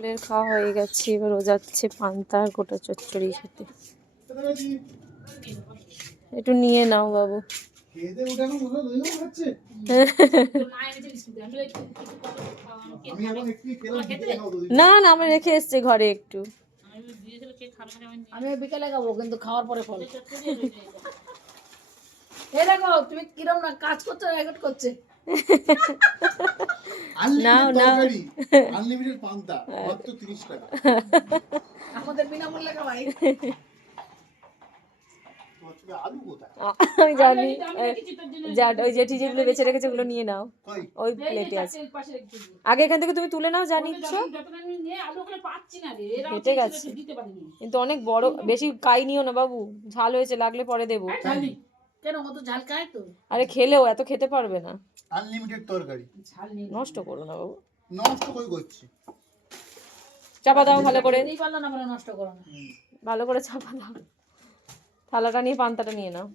দুপুরের খাওয়া হয়ে গেছে, এবার ও যাচ্ছে পান্তা আর গোটা চচ্চড়ি খেতে। একটু নিয়ে নাও বাবু। না না, আমি রেখে এসছি ঘরে একটু। আমি বিকেলে খাবো, কিন্তু খাওয়ার পরে ফল। এই দেখো তুমি কিরম না কাজ করছো, রেকর্ড করছে। নাও নাও, আনলিমিটেড পান্তা মাত্র 30 টাকা। আমাদের বিনামূল্যে খাওয়াই। আলু কোথায়? আমি জানি, ওই জেঠি যেগুলো বেঁচে রেখেছে ওগুলো নিয়ে নাও, ওই প্লেটে আছে। আগে এখান থেকে তুমি তুলে নাও, যা নিচ্ছ। হেঁটে গেছে, কিন্তু অনেক বড়, বেশি কাই নিও না বাবু, ঝাল হয়েছে, লাগলে পরে দেবো। কেন অত ঝাল খায় তো? আরে খেলেও এত খেতে পারবে না, আনলিমিটেড তরকারি। ঝাল নেই, নষ্ট করো না বাবু। নষ্ট কই করছি? চাপা দাও ভালো করে, এই পারলো না, বলে নষ্ট করো না। ভালো করে চাপা দাও। থালাটা নিয়ে পান্তাটা নিয়ে নাও।